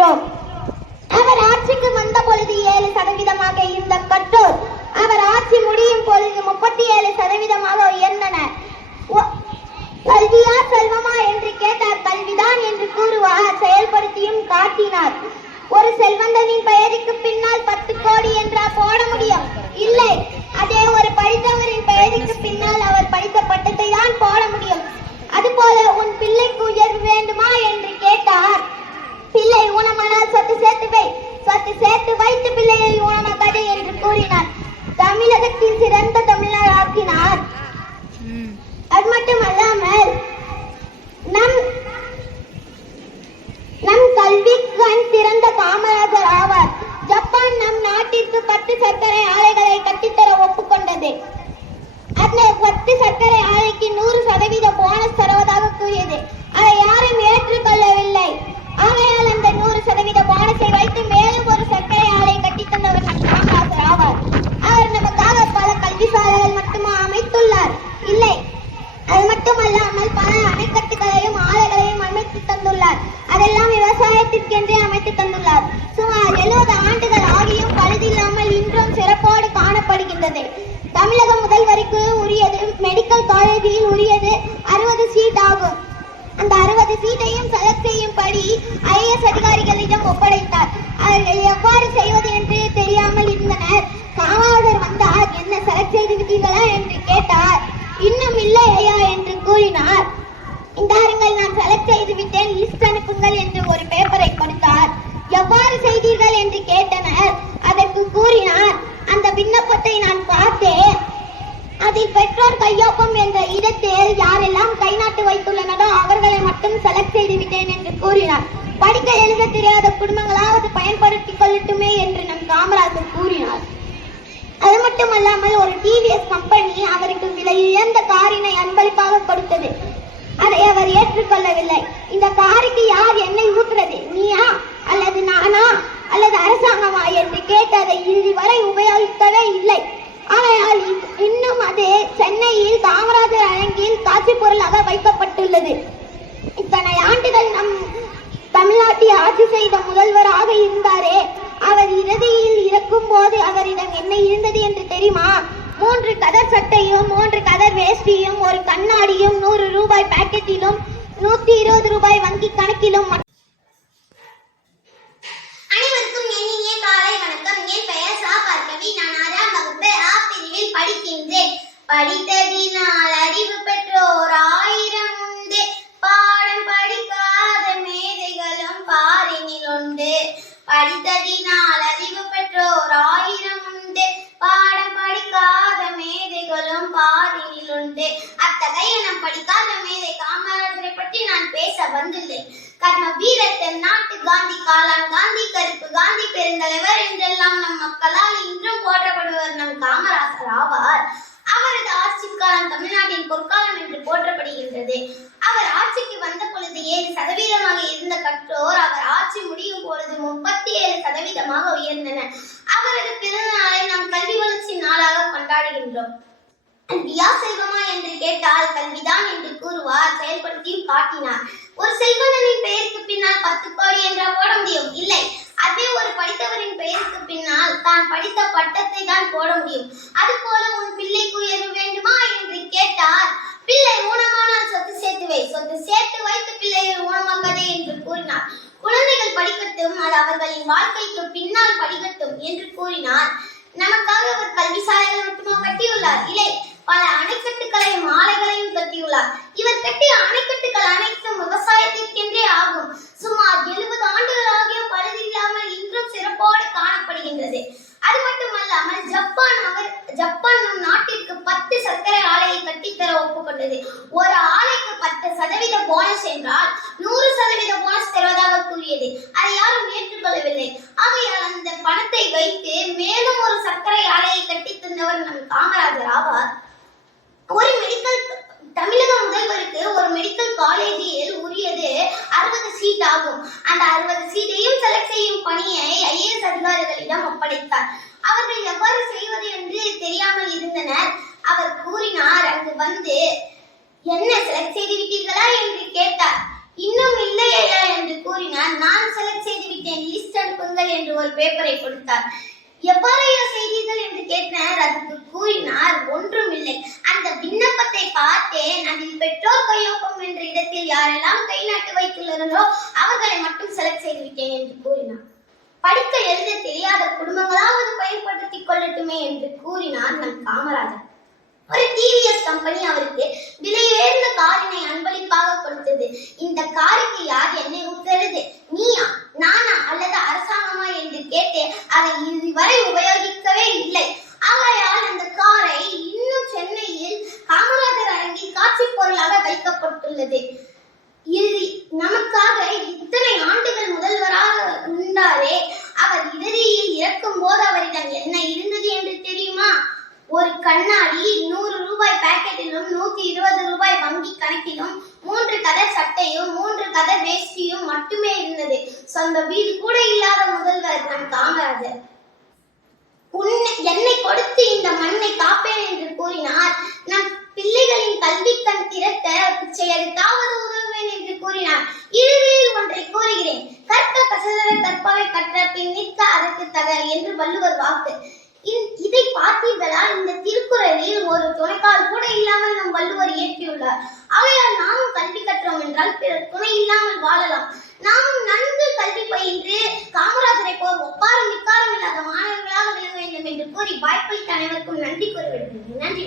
காண்கின்றோம். அவர் ஆட்சிக்கு வந்த பொழுது 7% இருந்த கற்றோர் அவர் ஆட்சி முடியும் பொழுது 37% உயர்ந்தனர். கல்வியா செல்வமா என்று கேட்டார். கல்விதான் என்று கூறுவார். செயல்படுத்தியும் காட்டினார். ஒரு செல்வந்தனின் பெயருக்கு பின்னால் 10 கோடி என்றா போட முடியும்? இல்லை. அதே ஒரு படித்தவரின் பெயருக்கு பின்னால் அவர் படித்த பட்டத்தை தான் போட முடியும். அதுபோல உன் பிள்ளைக்கு உயர்வு வேண்டுமா என்று கேட்டார். பிள்ளை ஊனமானால் சொத்து சேர்த்து வை, சொத்து சேர்த்து வைத்து பிள்ளையை ஊனமாக்காதே என்று கூறினார். தமிழகத்தின் சிறந்த தமிழர் ஆக்கினார். அது மட்டுமல்லாமல் நம் கல்வி கண் திறந்த காமராஜர் ஆவார். ஜப்பான் நம் நாட்டிற்கு 10 சர்க்கரை ஆலைகளை கட்டித்தர ஒப்புக்கொண்டது. அந்த 10 சர்க்கரை ஆலைக்கு 100% போனஸ் தருவதாக கூறியது. அதை யாரும் ஏற்றுக்கொள்ளவில்லை. ஆகையால் அந்த 100% போனஸை வைத்து மேலும் ஒரு சர்க்கரை ஆலை கட்டித்தந்தவர் நம் காமராஜர் ஆவார். அவர் நமக்காக பல கல்வி சாலைகள் மட்டுமா அமைத்துள்ளார்? இல்லை. அது மட்டுமல்லாமல் பல அணைக்கட்டுகளையும் ஆலைகளையும் அமைத்து தந்துள்ளார். அதெல்லாம் விவசாயத்திற்கென்றே அமைத்து தந்துள்ளார். சுமார் 70 ஆண்டுகள் ஆகியும் பழுதில்லாமல் இன்றும் சிறப்போடு காணப்படுகின்றது. தமிழக முதல்வருக்கு உரியது மெடிக்கல் காலேஜில் உரியது 60 சீட் ஆகும். அந்த 60 சீட்டையும் செலக்ட் செய்யும்படி IAS அதிகாரிகளிடம் ஒப்படைத்தார். அவர்கள் எவ்வாறு செய்வது என்று தெரியாமல் இருந்தனர். காமராஜர் வந்தார். என்ன செலக்ட் செய்து விட்டீர்களா என்று கேட்டார். இன்னும் இல்லை ஐயா என்று கூறினார். இந்தாருங்கள், நான் செலக்ட் செய்து விட்டேன், லிஸ்ட் அனுப்புங்கள் என்று ஒரு பேப்பரை கொடுத்தார். எவ்வாறு செய்தீர்கள் என்று கேட்டனர். அதற்கு கூறினார், அந்த விண்ணப்பத்தை நான் பார்த்தேன். அதில் பெற்றோர் கையொப்பம் என்ற இடத்தில் யாரெல்லாம் கை நாட்டு வைத்துள்ளனரோ அவர்களை மட்டும் செலக்ட் செய்து விட்டேன் என்று கூறினார். படிக்க எழுத தெரியாத குடும்பங்களாவது பயன்படுத்திக் கொள்ளட்டுமே என்று நம் காமராஜர் கூறினார். அது மட்டுமல்லாமல் ஒரு TVS கம்பெனி அவருக்கு விலை உயர்ந்த காரினை அன்பளிப்பாக கொடுத்தது. அதை அவர் ஏற்றுக்கொள்ளவில்லை. இந்த காருக்கு யார் எண்ணெய் ஊற்றுறது, நீயா அல்லது நானா அல்லது அரசாங்கமா என்று கேட்டு அதை இறுதி வரை உபயோகிக்கவே இல்லை. ஆனால் இன்னும் அது சென்னையில் காமராஜர் அரங்கில் காட்சி பொருளாக வைக்கப்பட்டுள்ளது. இத்தனை ஆண்டுகள் நம் தமிழ்நாட்டை ஆட்சி செய்த முதல்வராக இருந்தாரே, அவர் இறுதியில் இறக்கும் போது அவரிடம் என்ன இருந்தது என்று தெரியுமா? 3 கதர் சட்டையும் 3 கதர் வேஷ்டியும் ஒரு கண்ணாடியும் 100 ரூபாய் பாக்கெட்டிலும் 120 ரூபாய் வங்கி கணக்கிலும். அனைவருக்கும் இனிய காலை வணக்கம். என் பெயர் சா பார்கவி. நான் 6ஆம் வகுப்பு ஆ பிரிவில் படிக்கின்றேன். படித்ததினால் அறிவு பெற்றோர் 1000 உண்டு, பாடம் படிக்காத மேதைகளும் பாரினில் உண்டு. படித்ததினால் அறிவு பெற்றோர் 1000 உண்டு, பாடம் படிக்காத மேதைகளும் பாரினில் உண்டு. அத்தகைய நம் படிக்காத மேதை காமராஜரை பற்றி நான் பேச வந்துள்ளேன். கர்ம வீரத்தன் நாட்டு காந்தி, காலான் காந்தி, கருப்பு காந்தி, பெருந்தலைவர் என்றெல்லாம் நம் மக்களால் இன்றும் போற்றப்படுவர் நம் காமராஜர் ஆவார். அவரது ஆட்சி காலம் தமிழ்நாட்டின் பொற்காலம் என்று போற்றப்படுகின்றது. அவர் ஆட்சிக்கு வந்த பொழுது 7% இருந்த கற்றோர் அவர் ஆட்சி முடியும் பொழுது 37% உயர்ந்தனர். அவரது பிறந்த நாளை நாம் கல்வி வளர்ச்சி நாளாக கொண்டாடுகின்றோம். கல்வியா செல்வமா என்று கேட்டால் கல்விதான் என்று கூறுவார். செயல்படுத்தியும் காட்டினார். ஒரு செல்வந்தனின் பெயருக்கு பின்னால் 10 கோடி என்றா போட முடியும்? இல்லை. அதே ஒரு படித்தவரின் பெயருக்கு பின்னால் தான் படித்த பட்டத்தை தான் போட முடியும். அதுபோல உன் பிள்ளைக்கு உயர்வு வேண்டுமா என்று கேட்டார். பிள்ளை ஊனமானால் சொத்து சேர்த்து வை, சொத்து சேர்த்து வைத்து பிள்ளையை ஊனமாக்காதே என்று கூறினார். குழந்தைகள் படிக்கட்டும், அது அவர்களின் வாழ்க்கைக்கு பின்னால் படிக்கட்டும் என்று கூறினார். நமக்காக அவர் கல்வி சாலைகள் மட்டுமா கட்டியுள்ளார்? இல்லை, பல அணைக்கட்டுகளையும் ஆலைகளையும் கட்டியுள்ளார். இவர் கட்டிய அணைக்கட்டுகள் அனைத்தும் விவசாயத்திற்கென்றே ஆகும். சுமார் 70 ஆண்டுகள் ஆகியும் பழுதில்லாமல் இன்றும் சிறப்போடு காணப்படுகின்றது. அது மட்டுமல்லாமல் ஜப்பான் நம் நாட்டிற்கு 10 சர்க்கரை ஆலையை கட்டித்தர ஒப்புக்கொண்டது. ஒரு ஆலைக்கு 10% போனஸ் என்றால் 100% போனஸ் தருவதாக கூறியது. அதை யாரும் ஏற்றுக்கொள்ளவில்லை. ஆகையால் அந்த பணத்தை வைத்து மேலும் ஒரு சர்க்கரை ஆலையை கட்டி தந்தவர் நம் காமராஜர் ஆவார். தமிழக முதல்வருக்கு ஒரு மெடிக்கல் காலேஜில் உரியது 60 சீட் ஆகும். அந்த 60 சீட்டையும் செலக்ட் செய்யும் பணியை IAS அதிகாரிகளிடம் ஒப்படைத்தார். அவர்கள் எவ்வாறு செய்வது என்று தெரியாமல் இருந்தனர். அவர் கூறினார், அங்கு வந்து என்ன செலக்ட் செய்து விட்டீர்களா என்று கேட்டார். இன்னும் இல்லையா என்று கூறினார். நான் செலக்ட் செய்து விட்டேன் படியுங்கள் என்று ஒரு பேப்பரை கொடுத்தார். எவ்வாறு செய்தீர்கள் என்று கேட்டனர். அதுக்கு கூறினார், ஒன்றுமில்லை, அந்த விண்ணப்பத்தை பார்த்தேன். அதில் பெற்றோர் கையொப்பம் என்ற இடத்தில் யாரெல்லாம் கை நாட்டு வைத்துள்ளனரோ அவர்களை மட்டும் செலக்ட் செய்து விட்டேன் என்று கூறினார். படிக்க எழுத தெரியாத குடும்பங்களாவது பயன்படுத்திக் கொள்ளட்டுமே என்று கூறினார் நம் காமராஜர். ஒரு டிவிஎஸ் கம்பெனி அவருக்கு விலை உயர்ந்த காரினை அன்பளிப்பாக கொடுத்தது. இந்த காருக்கு யார் என்னை உத்தரது, நீயா, நானா அல்லது அரசாங்கமா என்று கேட்டு அதை இதுவரை உபயோகிக்கவே இல்லை. ஆகையால் அந்த காரை இன்னும் சென்னையில் காமராஜர் அரங்கில் காட்சி பொருளாக வைக்கப்பட்டுள்ளது. நமக்காக இத்தனை ஆண்டுகள் முதல்வராக இருந்தாரே, அவர் இறுதியில் இறக்கும் போது அவரிடம் என்ன இருந்தது என்று தெரியுமா? ஒரு கண்ணாடி, 100 ரூபாய் பாக்கெட்டிலும் 120 ரூபாய் வங்கி கணக்கிலும் 3 கதர் சட்டையும் 3 கதர் வேஷ்டியும் மட்டுமே இருந்தது. சொந்த வீடு கூட இல்லாத முதல்வர் நம் காமராஜர். என்னை கொடுத்து இந்த மண்ணை காப்பேன் என்று கூறினார். நம் பிள்ளைகளின் கல்வி கண் திறக்க பிச்சை எடுத்தாவது உதவுவேன் என்று கூறினார். இறுதியில் ஒன்றை கூறுகிறேன், கற்க கசடர கற்பவை கற்ற பின் நிற்க அதற்கு தக என்று வள்ளுவர் வாக்கு. இதை பார்த்தீர்களா? இந்த திருக்குறளில் ஒரு துணைக்கால் கூட இல்லாமல் நம் வள்ளுவர் இயற்றியுள்ளார். ஆகையால் நாமும் கல்வி கற்றோம் என்றால் பிறர் துணை இல்லாமல் வாழலாம். நாமும் நன்கு கல்வி பயின்று காமராஜரை போல் ஒப்பாரும் மிக்காரும் இல்லாத மாணவர்களாக விளங்க வேண்டும் என்று கூறி வாய்ப்பளித்த அனைவருக்கும் நன்றி கூறி விடுகிறேன். நன்றி.